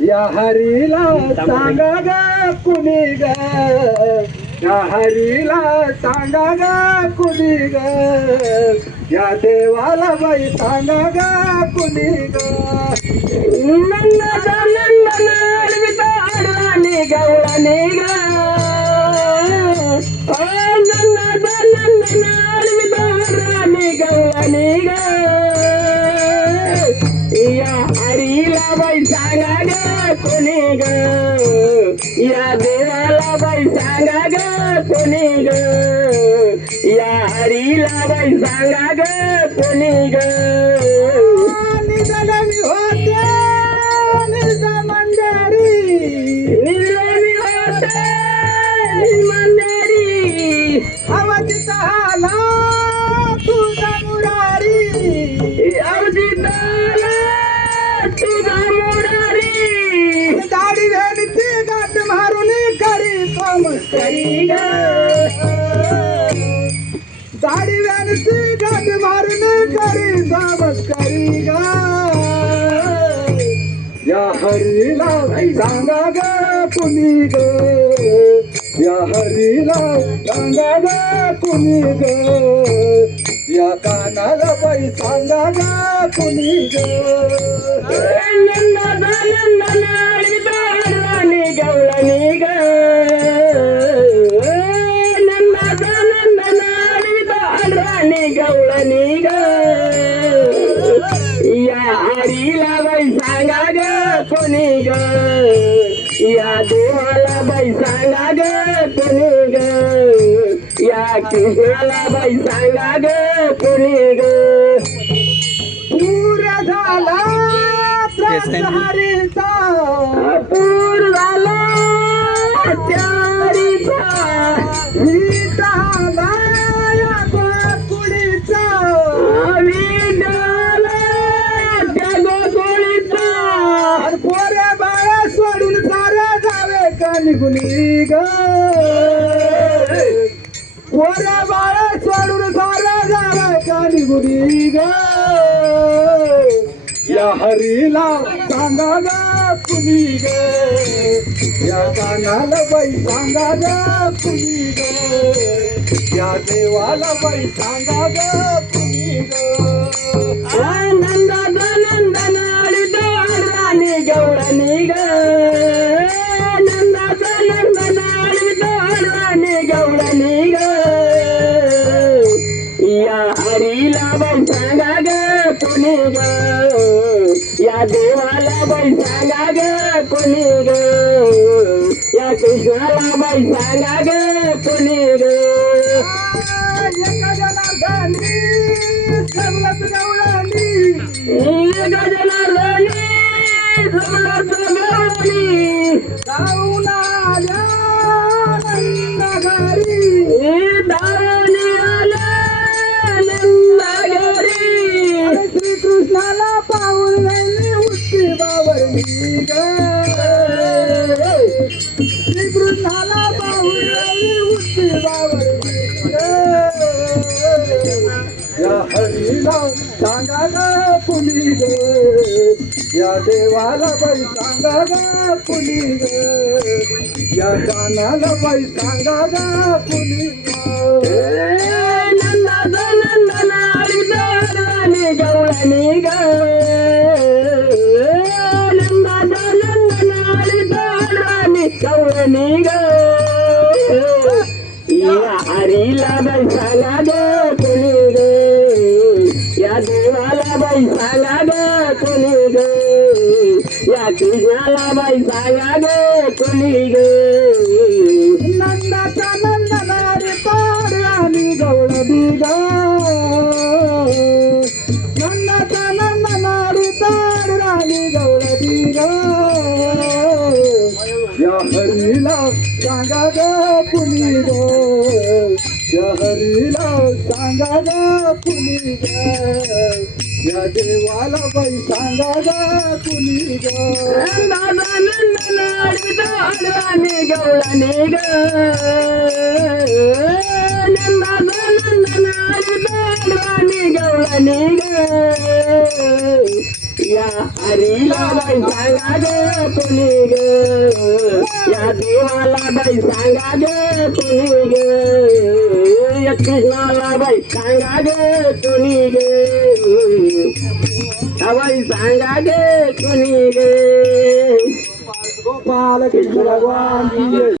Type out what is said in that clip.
या हरीला सांगा ग कुणी ग? या हरीला सांगा ग कुणी ग? या देवाला बाई सांगा ग कुणी ग? नंदा नंदना अडवाणी गवळणी ग. कोणी ग. या देवाला बाई सांगा ग कोणी ग. या हरीला बाई सांगा ग कोणी ग. होते मंदिरी होते मंदिरी तुझा करी दाढी भेटते गाठ मारून करी करी ग. या हरीला सांगा ग कुणी ग. या हरीला सांगा ग कुणी ग या कानाला बाई सांगा ग कुणी गवळणी ग. या हरीला बाई सांगा ग कोणी ग. या देवाला बाई सांगा ग कोणी ग. या कृष्णाला बाई सांगा ग कोणी ग. पूर झाला हरीचा. पूर झाला त्यारीचा. का निघुनी ग. पोऱ्या बाळा सोडून सारा जावे का निघुनी ग. या हरीला सांगा ग कुणी ग. या कानाला बाई सांगा कुणी ग. या देवाला बाई सांगा ग. कुणी ग आनंद नंदन राणी गौरणी या देवाला बाई सांगा ग कोणी ग? या कृष्णाला बाई सांगा ग कोणी ग? गजनार्दनी समर्थ गौरणी ना. श्रीकृष्णाला पाहून या हरीला सांगा कुणी ग. या देवाला बाई सांगा ग. कुणी या गानाला बाई सांगा ग. कुणी गवळणी ग या हरीला बाई सांगा ग कुणी ग या देवाला बाई सांगा ग कुणी ग या कृष्णाला बाई सांगा सांगा ग पुनी ग या हरीला सांगा ग पुनी ग या देवाला बाई सांगा ग कुणी ग गवळणी ग नंदा ग हरीला बाई सांगा ग कोणी ग या देवाला बाई सांगा ग कोणी ग या कृष्णाला बाई सांगा ग कोणी ग हा बाई सांगा ग कोणी ग गोपाल कृष्ण भगवान